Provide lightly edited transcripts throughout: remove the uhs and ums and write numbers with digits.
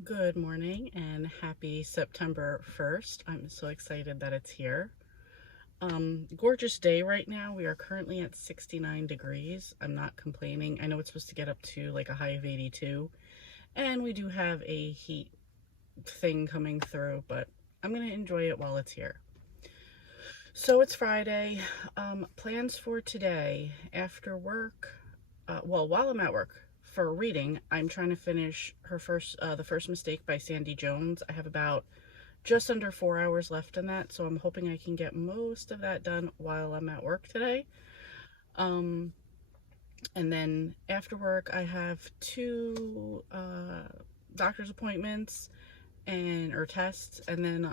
Good morning and happy September 1st. I'm so excited that it's here. Gorgeous day right now. We are currently at 69 degrees. I'm not complaining. I know it's supposed to get up to like a high of 82, and we do have a heat thing coming through, but I'm going to enjoy it while it's here. So it's Friday. Plans for today after work. While I'm at work for reading, I'm trying to finish the first mistake by Sandy Jones. I have about just under 4 hours left in that, so I'm hoping I can get most of that done while I'm at work today. And then after work, I have two doctor's appointments or tests, and then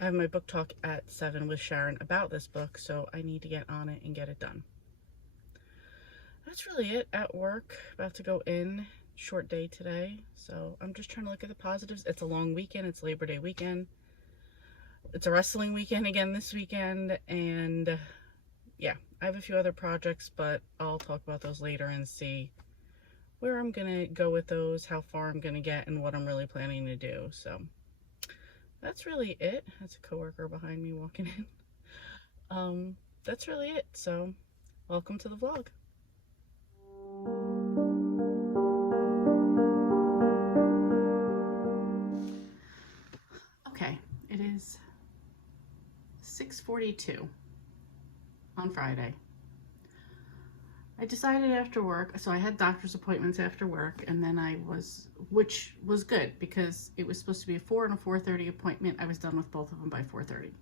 I have my book talk at 7 with Sharon about this book, so I need to get on it and get it done. That's really it at work. About to go in. Short day today, so I'm just trying to look at the positives. It's a long weekend. It's Labor Day weekend. It's a wrestling weekend again this weekend, and yeah, I have a few other projects, but I'll talk about those later and see where I'm gonna go with those, how far I'm gonna get, and what I'm really planning to do. So that's really it. That's a coworker behind me walking in. That's really it. So welcome to the vlog. Okay, it is 6:42 on Friday. I decided after work, so I had doctor's appointments after work, and then which was good because it was supposed to be a 4 and a 4:30 appointment. I was done with both of them by 4:30.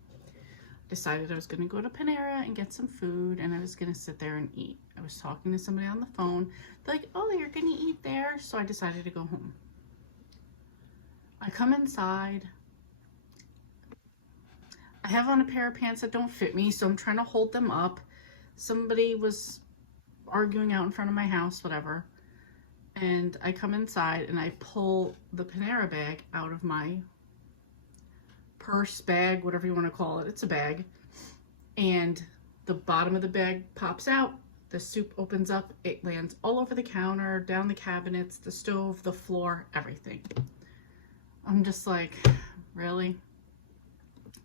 Decided I was going to go to Panera and get some food, and I was going to sit there and eat. I was talking to somebody on the phone. They're like, oh, you're going to eat there? So I decided to go home. I come inside. I have on a pair of pants that don't fit me, so I'm trying to hold them up. Somebody was arguing out in front of my house, whatever. And I come inside and I pull the Panera bag out of my purse, bag, whatever you want to call it. It's a bag. And the bottom of the bag pops out. The soup opens up. It lands all over the counter, down the cabinets, the stove, the floor, everything. I'm just like, really?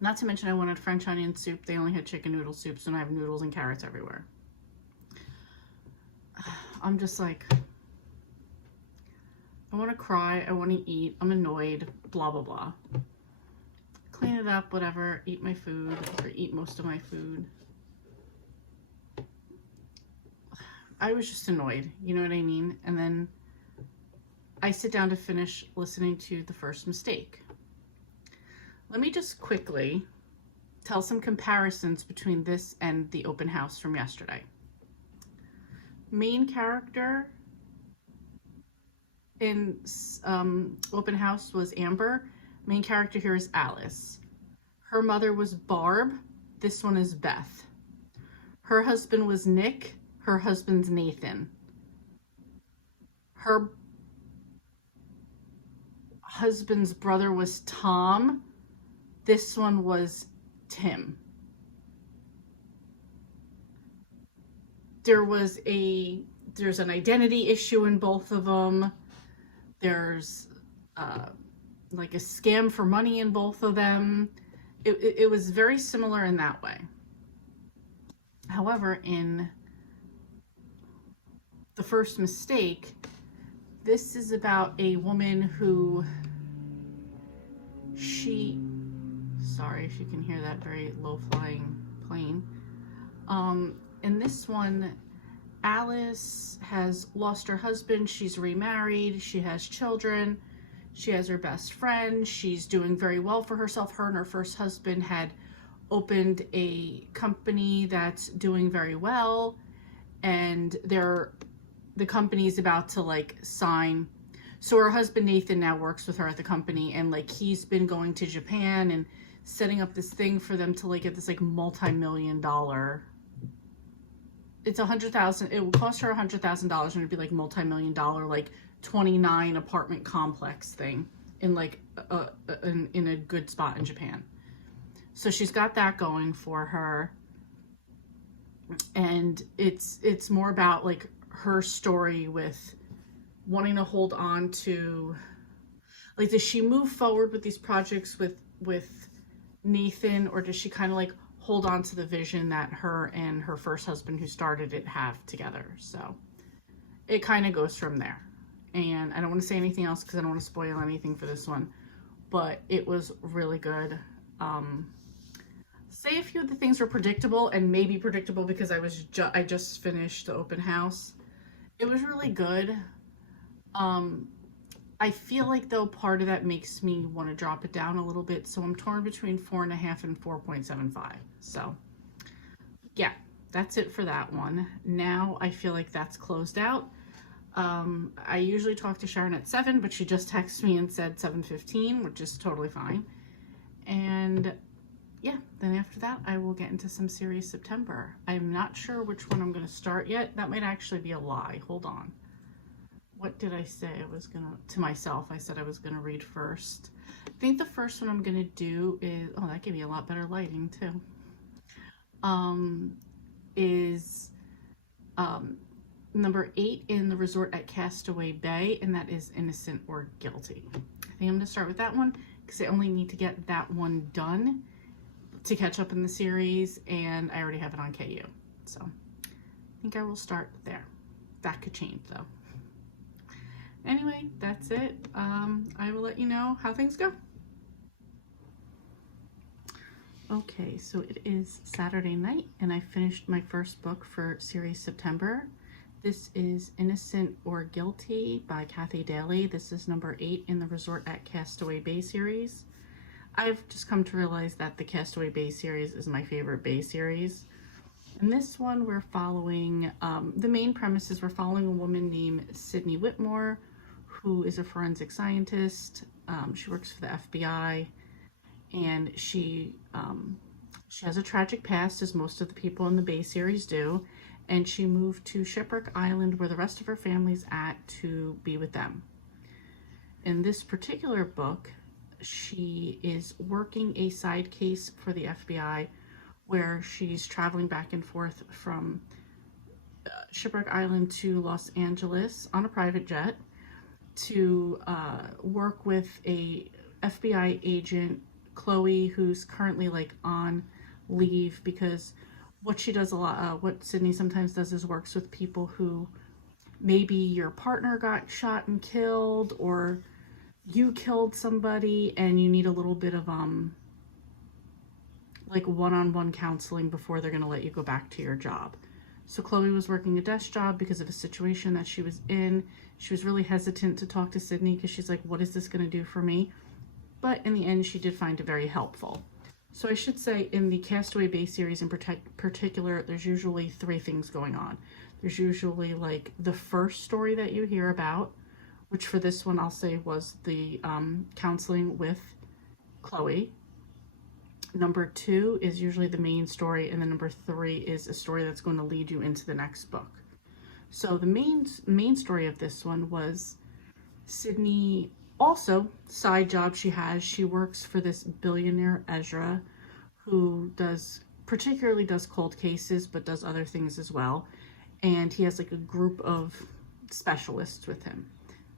Not to mention I wanted French onion soup. They only had chicken noodle soups, and I have noodles and carrots everywhere. I'm just like, I want to cry. I want to eat. I'm annoyed. Blah, blah, blah. Clean it up, whatever. Eat my food, or eat most of my food. I was just annoyed. You know what I mean? And then I sit down to finish listening to The First Mistake. Let me just quickly tell some comparisons between this and the open house from yesterday. Main character in open house was Amber. Main character here is Alice. Her mother was Barb. This one is Beth. Her husband was Nick. Her husband's Nathan. Her husband's brother was Tom. This one was Tim. There's an identity issue in both of them. There's like a scam for money in both of them. It was very similar in that way. However, in The First Mistake, this is about a woman who sorry if you can hear that very low-flying plane. In this one, Alice has lost her husband. She's remarried. She has children. She has her best friend. She's doing very well for herself. Her and her first husband had opened a company that's doing very well, and the company's about to like sign. So her husband Nathan now works with her at the company, and like he's been going to Japan and setting up this thing for them to like get this like multi-million-dollar. It's $100,000. It will cost her $100,000, and it'd be like multi-million-dollar, like 29 apartment complex thing in like in a good spot in Japan. So she's got that going for her, and it's more about like her story with wanting to hold on to, like, does she move forward with these projects with Nathan, or does she kind of like hold on to the vision that her and her first husband who started it have together? So it kind of goes from there. And I don't want to say anything else because I don't want to spoil anything for this one, but it was really good. Say a few of the things were predictable, and maybe predictable because I just finished the open house. It was really good. I feel like, though, part of that makes me want to drop it down a little bit, so I'm torn between 4.5 and 4.75. So yeah, that's it for that one. Now I feel like that's closed out. I usually talk to Sharon at 7, but she just texted me and said 7:15, which is totally fine. And yeah, then after that, I will get into some series September. I'm not sure which one I'm going to start yet. That might actually be a lie. Hold on. What did I say I was going to myself? I said I was going to read first. I think the first one I'm going to do is, oh, that gave me a lot better lighting too. Is number 8 in the resort at Castaway Bay, and that is Innocent or Guilty. I think I'm going to start with that one because I only need to get that one done to catch up in the series, and I already have it on KU. So I think I will start there. That could change though. Anyway, that's it. I will let you know how things go. Okay, so it is Saturday night, and I finished my first book for series September. This is Innocent or Guilty by Kathy Daly. This is number 8 in the Resort at Castaway Bay series. I've just come to realize that the Castaway Bay series is my favorite Bay series. In this one, we're following, the main premise is we're following a woman named Sydney Whitmore, who is a forensic scientist. She works for the FBI, and she has a tragic past, as most of the people in the Bay series do, and she moved to Shipwreck Island, where the rest of her family's at, to be with them. In this particular book, she is working a side case for the FBI where she's traveling back and forth from Shipwreck Island to Los Angeles on a private jet to work with a FBI agent, Chloe, who's currently like on leave, because what she does a lot, what Sydney sometimes does, is works with people who maybe your partner got shot and killed, or you killed somebody and you need a little bit of like one-on-one counseling before they're going to let you go back to your job. So Chloe was working a desk job because of a situation that she was in. She was really hesitant to talk to Sydney because she's like, what is this going to do for me? But in the end, she did find it very helpful. So I should say, in the Castaway Bay series in particular, there's usually 3 things going on. There's usually like the first story that you hear about, which for this one I'll say was the counseling with Chloe. Number 2 is usually the main story, and then number 3 is a story that's going to lead you into the next book. So the main story of this one was Sydney. Also, side job she has, she works for this billionaire Ezra, who particularly does cold cases, but does other things as well. And he has like a group of specialists with him.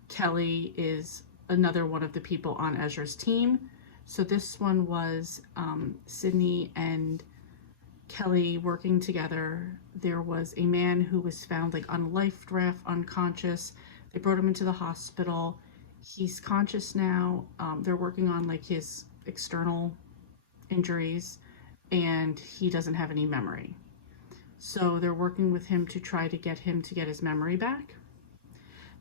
Kelly is another one of the people on Ezra's team. So this one was Sydney and Kelly working together. There was a man who was found like on a life raft, unconscious. They brought him into the hospital. He's conscious now. They're working on like his external injuries, and he doesn't have any memory. So they're working with him to try to get him to get his memory back.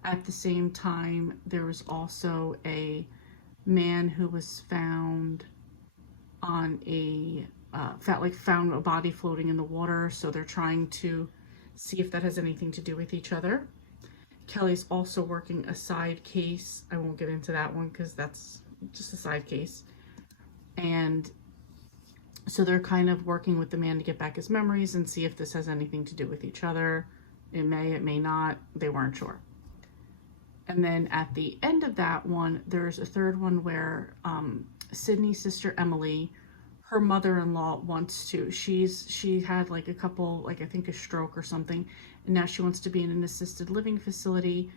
At the same time, there was also a man who was found on found a body floating in the water. So they're trying to see if that has anything to do with each other. Kelly's also working a side case. I won't get into that one because that's just a side case. And so they're kind of working with the man to get back his memories and see if this has anything to do with each other. It may, it may not. They weren't sure. And then at the end of that one, there's a third one where Sydney's sister Emily, her mother-in-law wants to, she had like a couple, like I think a stroke or something, and now she wants to be in an assisted living facility.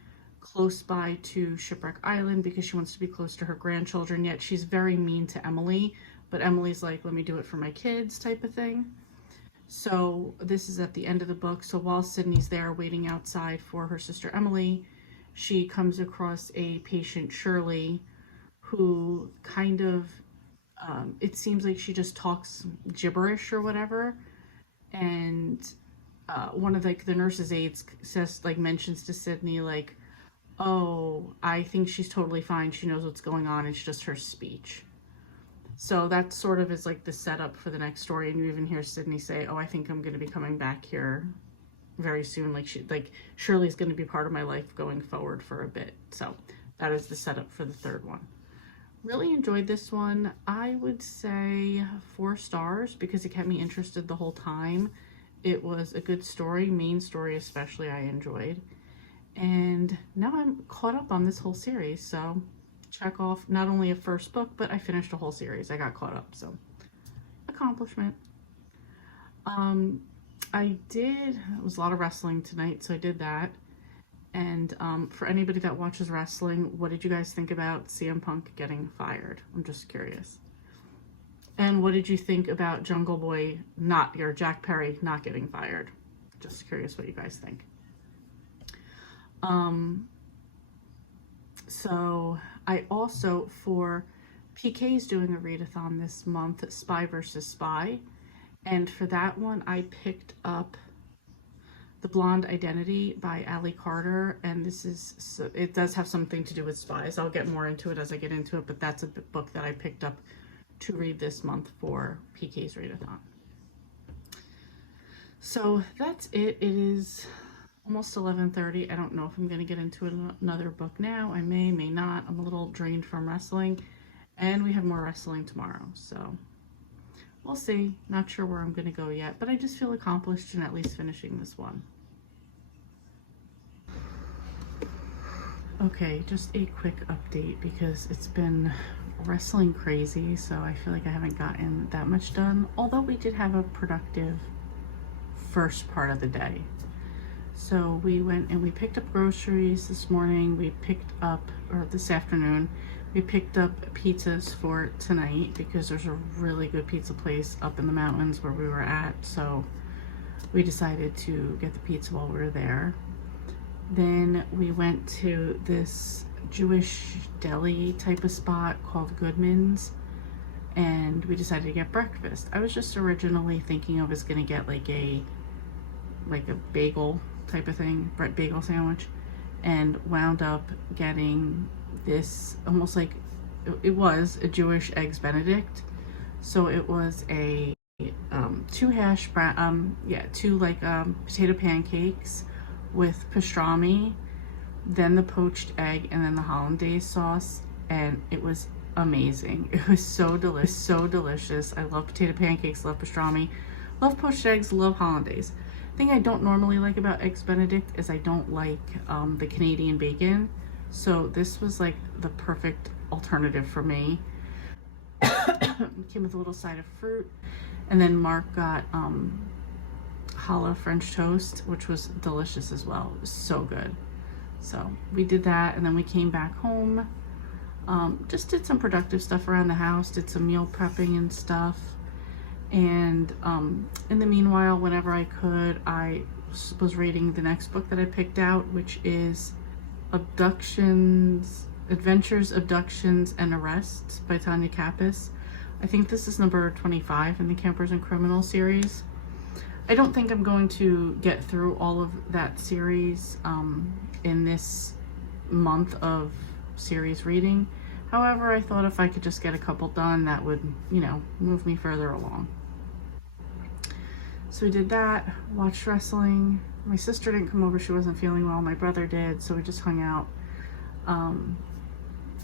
close by to Shipwreck Island because she wants to be close to her grandchildren, yet she's very mean to Emily, but Emily's like, let me do it for my kids type of thing. So this is at the end of the book. So while Sydney's there waiting outside for her sister Emily, she comes across a patient, Shirley, who kind of, it seems like she just talks gibberish or whatever. And one of the nurse's aides says, like, mentions to Sydney, like, oh, I think she's totally fine. She knows what's going on. It's just her speech. So that sort of is like the setup for the next story. And you even hear Sydney say, oh, I think I'm going to be coming back here very soon. Like Shirley's going to be part of my life going forward for a bit. So that is the setup for the third one. Really enjoyed this one. I would say 4 stars because it kept me interested the whole time. It was a good story, main story especially I enjoyed. And now I'm caught up on this whole series, so check off not only a first book, but I finished a whole series. I got caught up, so accomplishment. It was a lot of wrestling tonight, so I did that. And for anybody that watches wrestling, what did you guys think about CM Punk getting fired? I'm just curious. And what did you think about Jungle Boy Jack Perry not getting fired? Just curious what you guys think. So I also, for PK's doing a readathon this month, Spy vs. Spy. And for that one, I picked up The Blonde Identity by Ali Carter. And it does have something to do with spies. I'll get more into it as I get into it, but that's a book that I picked up to read this month for PK's readathon. So that's it. It is almost 11:30. I don't know if I'm going to get into another book now. I may not. I'm a little drained from wrestling, and we have more wrestling tomorrow, so we'll see. Not sure where I'm going to go yet, but I just feel accomplished in at least finishing this one. Okay, just a quick update because it's been wrestling crazy, so I feel like I haven't gotten that much done, although we did have a productive first part of the day. So we went and we picked up groceries this morning. This afternoon, we picked up pizzas for tonight because there's a really good pizza place up in the mountains where we were at. So we decided to get the pizza while we were there. Then we went to this Jewish deli type of spot called Goodman's, and we decided to get breakfast. I was just originally thinking I was gonna get like a bagel type of thing, bagel sandwich, and wound up getting this almost like it was a Jewish eggs Benedict. So it was a two potato pancakes with pastrami, then the poached egg, and then the hollandaise sauce, and it was amazing. It was so delicious. I love potato pancakes, love pastrami, love poached eggs, love hollandaise. The thing I don't normally like about eggs Benedict is I don't like the Canadian bacon, so this was like the perfect alternative for me. It came with a little side of fruit, and then Mark got challah French toast, which was delicious as well. It was so good. So we did that, and then we came back home, just did some productive stuff around the house, did some meal prepping and stuff. And in the meanwhile, whenever I could, I was reading the next book that I picked out, which is Adventures, Abductions, and Arrests by Tanya Kappas. I think this is number 25 in the Campers and Criminals series. I don't think I'm going to get through all of that series in this month of series reading. However, I thought if I could just get a couple done, that would, move me further along. So we did that, watched wrestling. My sister didn't come over, she wasn't feeling well. My brother did, so we just hung out.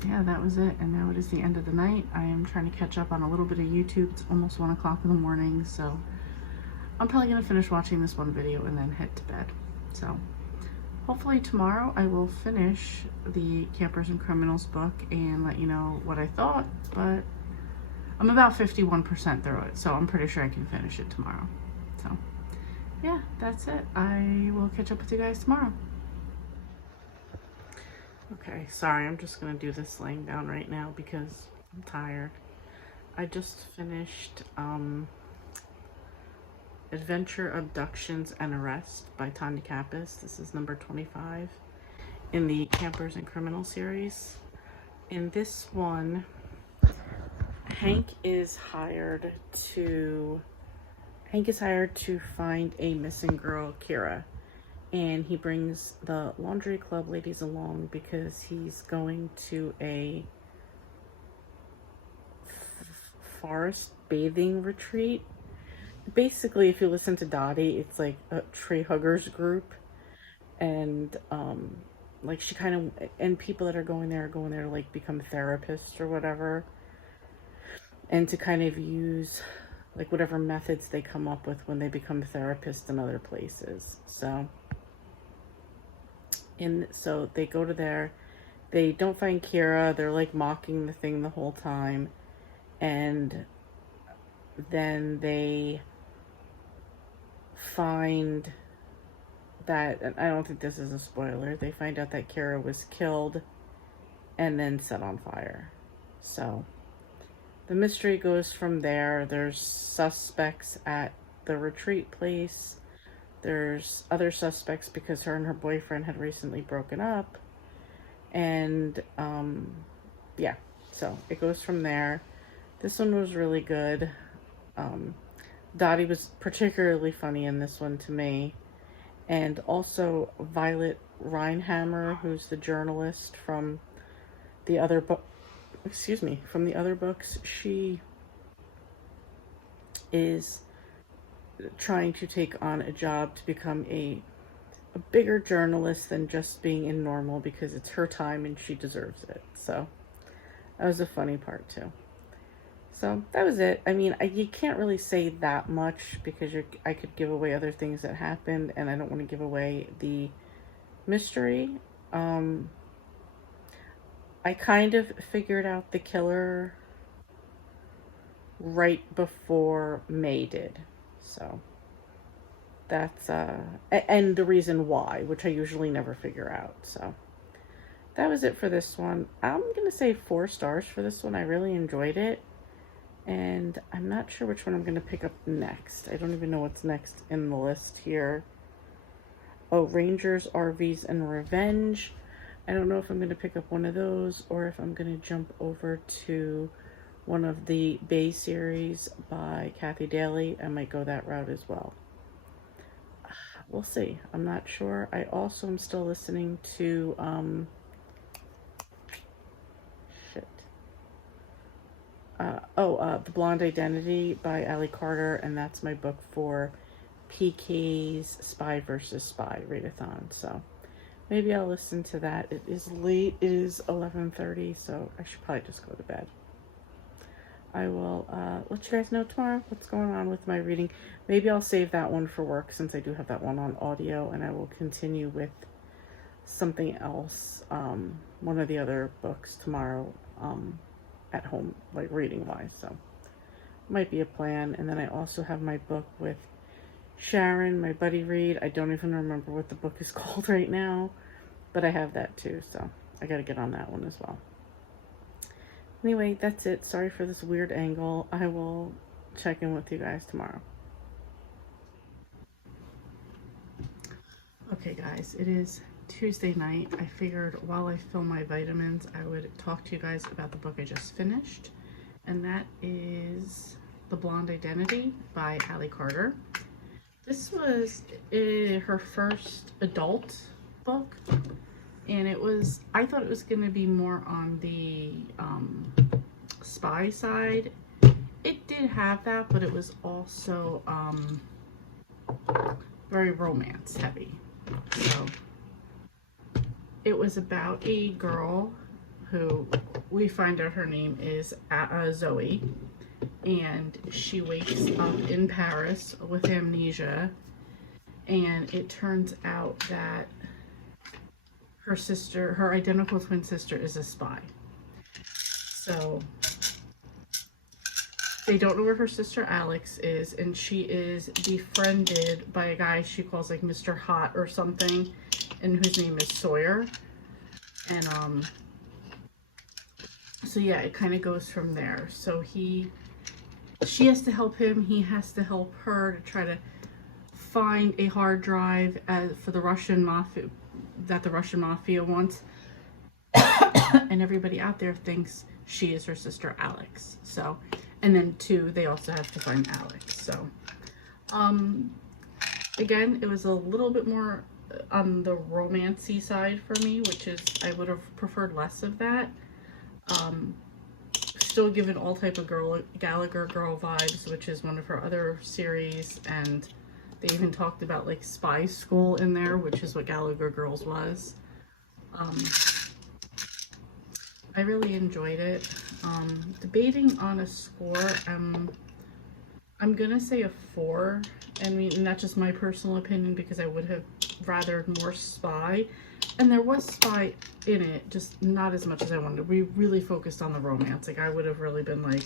Yeah, that was it. And now it is the end of the night. I am trying to catch up on a little bit of YouTube. It's almost 1 o'clock in the morning, so I'm probably going to finish watching this one video and then head to bed. So hopefully tomorrow I will finish the Campers and Criminals book and let you know what I thought, but I'm about 51% through it, so I'm pretty sure I can finish it tomorrow. So yeah, that's it. I will catch up with you guys tomorrow. Okay, sorry, I'm just gonna do this laying down right now because I'm tired. I just finished Adventure, Abductions, and Arrest by Tanya Kappas. This is number 25 in the Campers and Criminal series. In this one, Hank is hired to find a missing girl, Kira. And he brings the laundry club ladies along because he's going to a forest bathing retreat. Basically, if you listen to Dottie, it's like a tree huggers group. And, like, she kind of, and people that are going there to, like, become therapists or whatever. And to kind of use, like, whatever methods they come up with when they become therapists in other places. So they go to there, they don't find Kira, they're like mocking the thing the whole time, and then they find that, and I don't think this is a spoiler, they find out that Kira was killed and then set on fire. So the mystery goes from there. There's suspects at the retreat place. There's other suspects because her and her boyfriend had recently broken up. And, yeah, so it goes from there. This one was really good. Dottie was particularly funny in this one to me. And also Violet Reinhammer, who's the journalist from the other book, from the other books. She is trying to take on a job to become a bigger journalist than just being in normal because it's her time and she deserves it. So that was a funny part too. So that was it. I mean, you can't really say that much because I could give away other things that happened, and I don't want to give away the mystery. I kind of figured out the killer right before May did. So that's, and the reason why, which I usually never figure out. So that was it for this one. I'm going to say 4 stars for this one. I really enjoyed it. And I'm not sure which one I'm going to pick up next. I don't even know what's next in the list here. Oh, Rangers, RVs, and Revenge. I don't know if I'm going to pick up one of those or if I'm going to jump over to one of the Bay series by Kathy Daly. I might go that route as well. We'll see. I'm not sure. I also am still listening to, The Blonde Identity by Allie Carter, and that's my book for PK's Spy vs. Spy Readathon. So maybe I'll listen to that. It is late. It is 11:30, so I should probably just go to bed. I will let you guys know tomorrow what's going on with my reading. Maybe I'll save that one for work since I do have that one on audio, and I will continue with something else, one of the other books tomorrow, at home, like reading wise. So might be a plan. And then I also have my book with Sharon, my buddy read. I don't even remember what the book is called right now, but I have that too, so I gotta get on that one as well. Anyway, that's it. Sorry for this weird angle. I will check in with you guys tomorrow. Okay guys, it is Tuesday night. I figured while I fill my vitamins, I would talk to you guys about the book I just finished, and that is The Blonde Identity by Allie Carter. This was her first adult book, and I thought it was going to be more on the spy side. It did have that, but it was also very romance heavy. So it was about a girl who we find out her name is Zoe, and she wakes up in Paris with amnesia, and it turns out that her identical twin sister, is a spy. So they don't know where her sister Alex is, and she is befriended by a guy she calls like Mr. Hot or something, and whose name is Sawyer. And so yeah, it kind of goes from there. So she has to help him, he has to help her to try to find a hard drive for the Russian mafia, that the Russian mafia wants. And everybody out there thinks she is her sister Alex. So, and then two, they also have to find Alex. So again, it was a little bit more on the romancy side for me, which is, I would have preferred less of that. Still given all type of Gallagher girl vibes, which is one of her other series, and they even talked about like spy school in there, which is what Gallagher Girls was. I really enjoyed it. Debating on a score, I'm gonna say a 4. I mean, and that's just my personal opinion, because I would have rathered more spy, and there was spy in it, just not as much as I wanted. We really focused on the romance. Like, I would have really been like,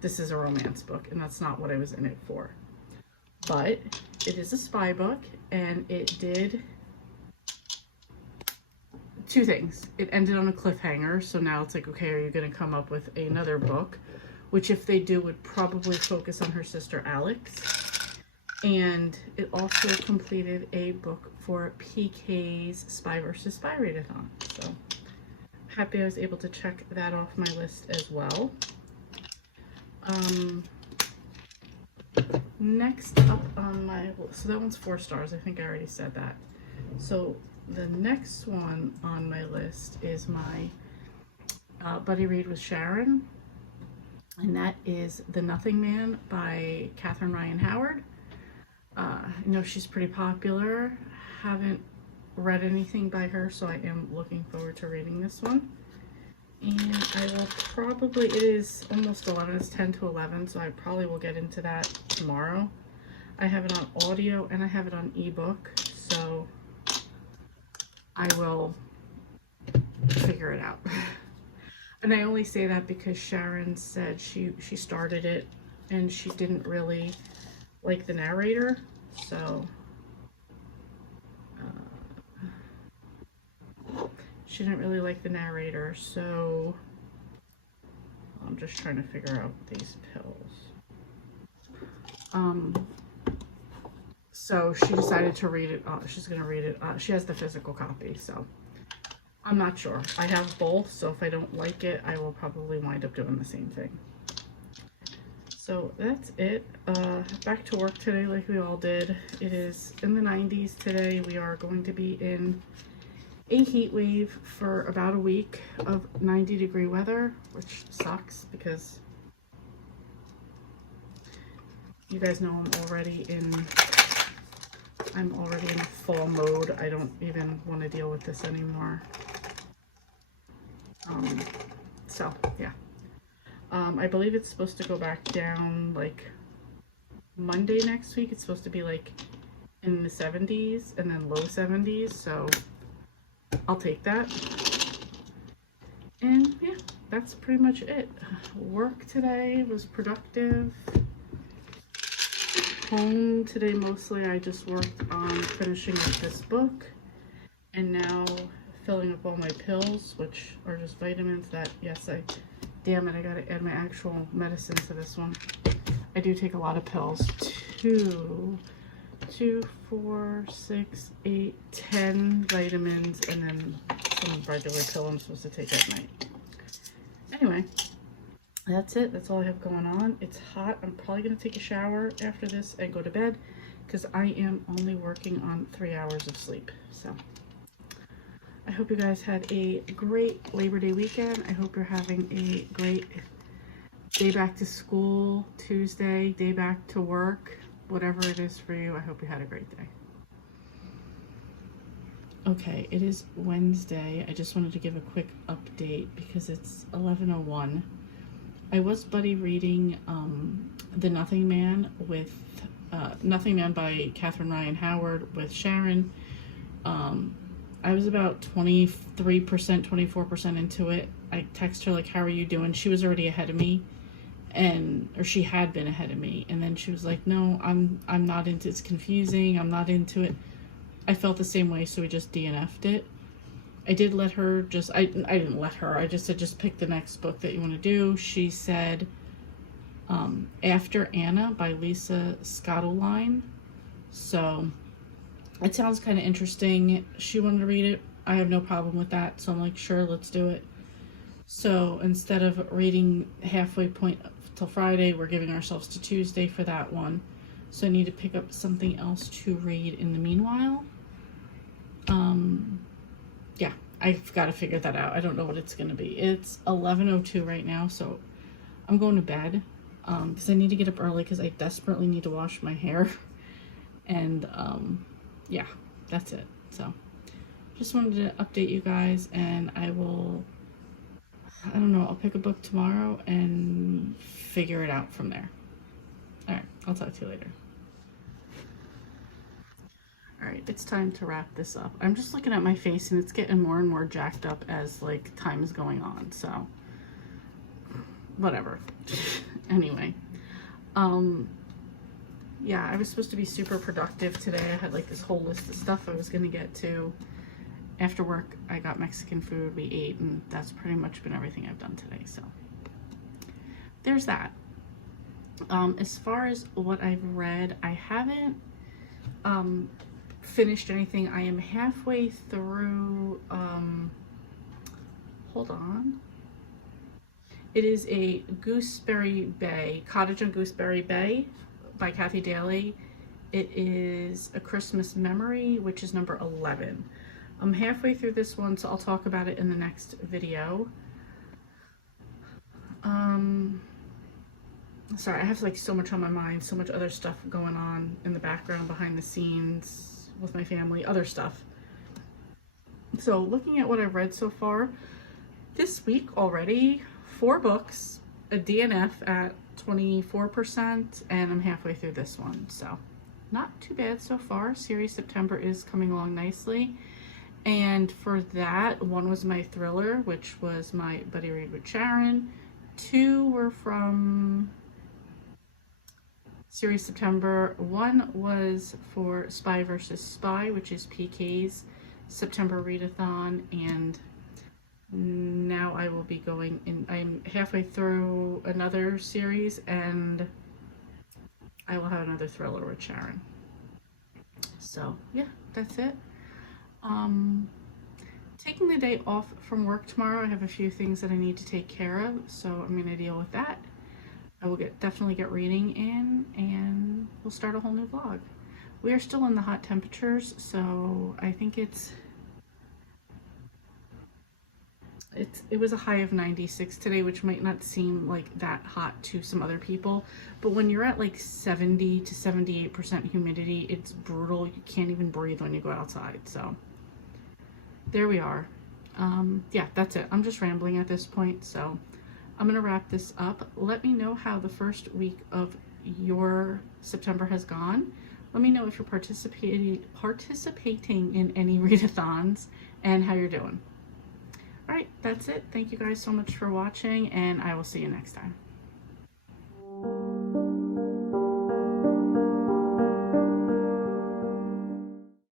this is a romance book, and that's not what I was in it for. But it is a spy book, and it did two things. It ended on a cliffhanger, so now it's like, okay, are you going to come up with another book? Which, if they do, would probably focus on her sister Alex. And it also completed a book for PK's Spy vs. Spy Readathon. So happy I was able to check that off my list as well. Next up on my, so that one's 4 stars. I think I already said that. So the next one on my list is my buddy read with Sharon, and that is The Nothing Man by Catherine Ryan Howard. I know she's pretty popular. Haven't read anything by her, so I am looking forward to reading this one. And I will probably, it is almost 11, it's 10 to 11, so I probably will get into that tomorrow. I have it on audio and I have it on ebook, so I will figure it out. And I only say that because Sharon said she started it and she didn't really like the narrator, so she didn't really like the narrator, so I'm just trying to figure out these pills. So she decided to read it. She's gonna read it. She has the physical copy, so I'm not sure. I have both, so if I don't like it, I will probably wind up doing the same thing. So that's it. Back to work today like we all did. It is in the 90s today. We are going to be in a heat wave for about a week of 90-degree weather, which sucks because you guys know I'm already in fall mode. I don't even want to deal with this anymore. So yeah. I believe it's supposed to go back down like Monday next week. It's supposed to be like in the 70s and then low 70s, so I'll take that. And yeah, that's pretty much it. Work today was productive. Home today mostly I just worked on finishing up this book and now filling up all my pills, which are just vitamins that, yes, damn it, I gotta add my actual medicine to this one. I do take a lot of pills. 2, 4, 6, 8, 10 vitamins, and then some regular pill I'm supposed to take at night. Anyway, that's it. That's all I have going on. It's hot. I'm probably going to take a shower after this and go to bed because I am only working on 3 hours of sleep. So I hope you guys had a great Labor Day weekend. I hope you're having a great day back to school, Tuesday, day back to work, whatever it is for you. I hope you had a great day. Okay, it is Wednesday. I just wanted to give a quick update because it's 11:01. I was buddy reading The Nothing Man with Nothing Man by Catherine Ryan Howard with Sharon. I was about 23%, 24% into it. I texted her like, how are you doing? She was already ahead of me, or she had been ahead of me. And then she was like, no, I'm not into it. It's confusing. I'm not into it. I felt the same way, so we just DNF'd it. I did let her just, I didn't let her, I just said just pick the next book that you want to do. She said After Anna by Lisa Scottoline. So it sounds kind of interesting. She wanted to read it. I have no problem with that. So I'm like, sure, let's do it. So instead of reading halfway point till Friday, we're giving ourselves to Tuesday for that one. So I need to pick up something else to read in the meanwhile. Yeah, I've got to figure that out. I don't know what it's going to be. It's 11:02 right now, so I'm going to bed because I need to get up early because I desperately need to wash my hair. And yeah, that's it. So just wanted to update you guys, and I don't know, I'll pick a book tomorrow and figure it out from there. All right, I'll talk to you later. All right, it's time to wrap this up. I'm just looking at my face and it's getting more and more jacked up as like time is going on, so whatever. Anyway, yeah, I was supposed to be super productive today. I had like this whole list of stuff I was gonna get to. After work, I got Mexican food, we ate, and that's pretty much been everything I've done today, so there's that. As far as what I've read, I haven't finished anything. I am halfway through, hold on. It is a Gooseberry Bay, Cottage on Gooseberry Bay by Kathy Daly. It is A Christmas Memory, which is number 11. I'm halfway through this one, so I'll talk about it in the next video. Sorry, I have like so much on my mind, so much other stuff going on in the background, behind the scenes, with my family, other stuff. So looking at what I've read so far, this week already, 4 books, a DNF at 24%, and I'm halfway through this one. So not too bad so far. Series September is coming along nicely. And for that, 1 was my thriller, which was my Buddy Read with Sharon. 2 were from Series September. 1 was for Spy vs. Spy, which is PK's September readathon, and now I will be going in, I'm halfway through another series, and I will have another thriller with Sharon. So yeah, that's it. Taking the day off from work tomorrow. I have a few things that I need to take care of, so I'm going to deal with that. I will definitely get reading in, and we'll start a whole new vlog. We are still in the hot temperatures, so I think it was a high of 96 today, which might not seem like that hot to some other people, but when you're at like 70 to 78% humidity, it's brutal. You can't even breathe when you go outside. So there we are. Yeah, that's it. I'm just rambling at this point, so I'm gonna wrap this up. Let me know how the first week of your September has gone. Let me know if you're participating in any readathons and how you're doing. All right, that's it. Thank you guys so much for watching, and I will see you next time.